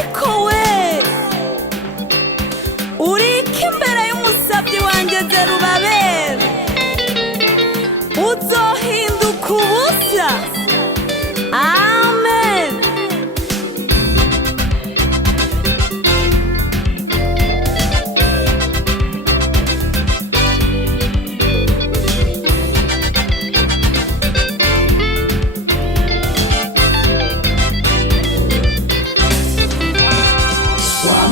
Yeriko we Uriki imbere y'umusavyi wanje Zerubabeli uzohinduka ubusa. Amen.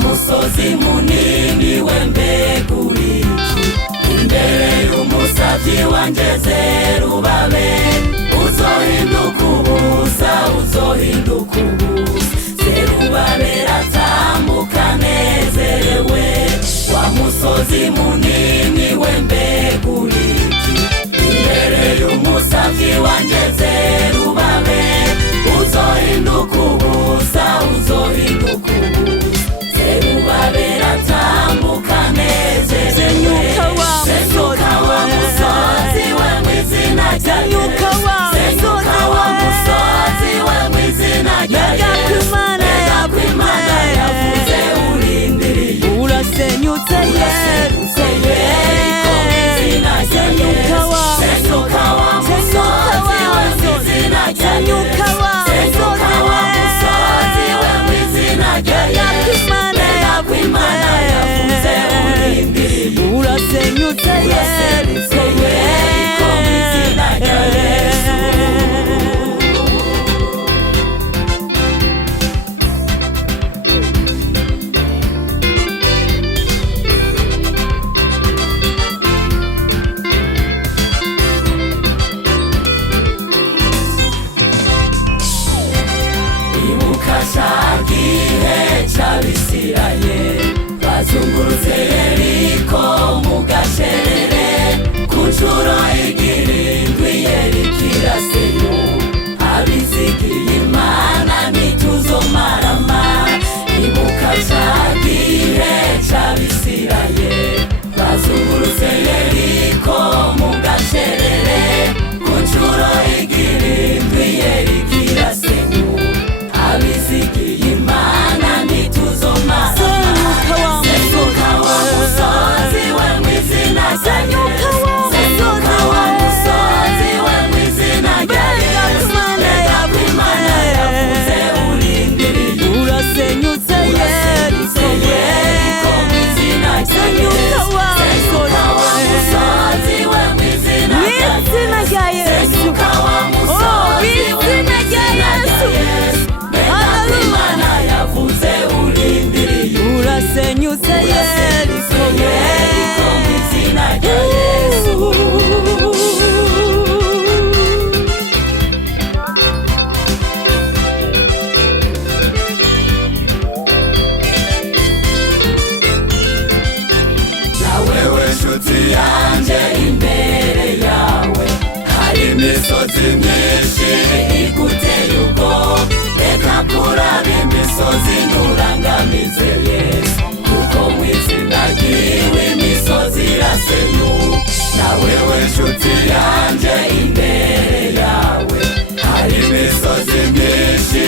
Musozi munini w'Imbere Uriki, imbere y'umusavyi wanje Zerubabeli uzohinduka ubusa, uzohinduka ubusa. Zerubabeli atambuka anezerewe, wa musozi munini w'Imbere Uriki, imbere y'umusavyi wanje Zerubabeli uzohinduka ubusa, uzohinduka ubusa. Zerubabeli atambuka anezerewe, Zenyuka wa musozi we mw'izina rya Yesu, Zenyuka wa musozi we mw'izina rya Yesu. Mbega ko Imana yavuze urindiriye, urasenyutse Yeriko mw'izina rya Yesu. Zenyuka wa musozi we mw'izina rya Yesu, wa musozi we mw'izina rya Yesu. Imana yavuze urindiriye, urasenyutse Yeriko mw'izina rya Yesu. Ibuka ca gihe c'Abisirayeli bazungurutse Yeriko mu gacerere, ku ncuro igirindwi Yeriko irasenyuka. Abizigiye Imana ntituzomarama. Ibuka ca gihe c'Abisirayeli bazungurutse Yeriko mu gacerere, ku ncuro igirindwi Yeriko irasenyuka. Abizigiye Imana ntituzomarama. Zenyuka wa musozi we mw'izina rya Yesu, zenyuka wa musozi we mw'izina rya Yesu. Mbega ko Imana yavuze urindiriye, urasenyutse Yeriko mw'izina rya Yesu. Zenyuka wa musozi we mw'izina rya Yesu, zenyuka wa musozi we mw'izina rya Yesu. Mbega ko Imana yavuze urindiriye, urasenyutse Yeriko mw'izina rya Yesu. Na wewe nshuti yanje, imbere yawe hari imisozi myinshi iguteye ubwoba. Reka kuraba imisozi nturangamize Yesu, kuko mw'izina ryiwe imisozi irasenyuka. Na wewe nshuti yanje, imbere yawe hari imisozi myinshi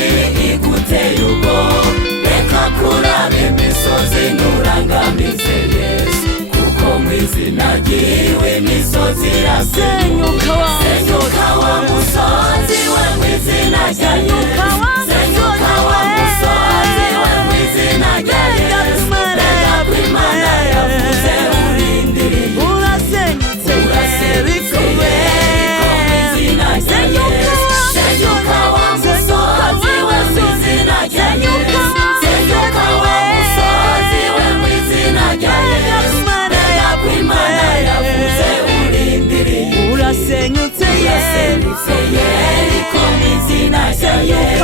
iguteye ubwoba. Reka kuraba imisozi nturangamize Yesu, kuko mw'izina ryiwe imisozi irasenyuka. Zenyuka wa musozi we mw'izina rya Yesu, zenyuka wa musozi we mw'izina rya Yesu. Mbega ko Imana yavuze urindiriye, urasenyutse Yeriko mw'izina rya Yesu. Zenyuka wa musozi we mw'izina rya Yesu, zenyuka wa musozi we mw'izina rya Yesu. Mbega ko Imana yavuze urindiriye, urasenyutse Yeriko mw'izina rya Yesu.